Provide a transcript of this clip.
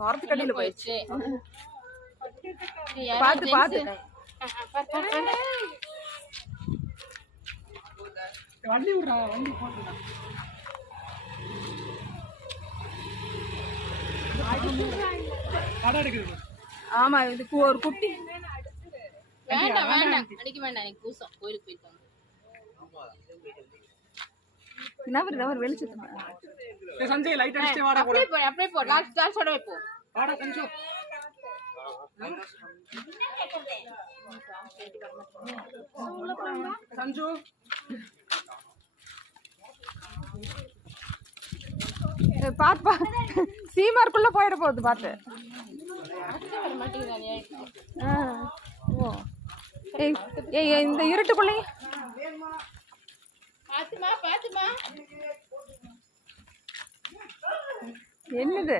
மரத்துக்கடியில போயிடுச்சு. பார்த்து பார்த்து வண்டி விடுறா, வண்டி போட்டுடா. படம் எடுக்குது. ஆமா, இதுக்கு ஒரு குட்டி வேண்டாம் வேண்டாம் அடிக்க வேண்டாம். நீ பூசம் கோயிலுக்கு போயிட்டு வாங்க. என்ன வெளிச்சத்து சஞ்சய் லைட் அடிச்சே வாடா. அப்படியே போ டார்ச்சோட வைப்போ. வாடா சஞ்சு. சஞ்சு பாத்து சீமார்க்குள்ள போயிட போகுது பாத்து. இந்த இருட்டுக்குள்ளே என்னது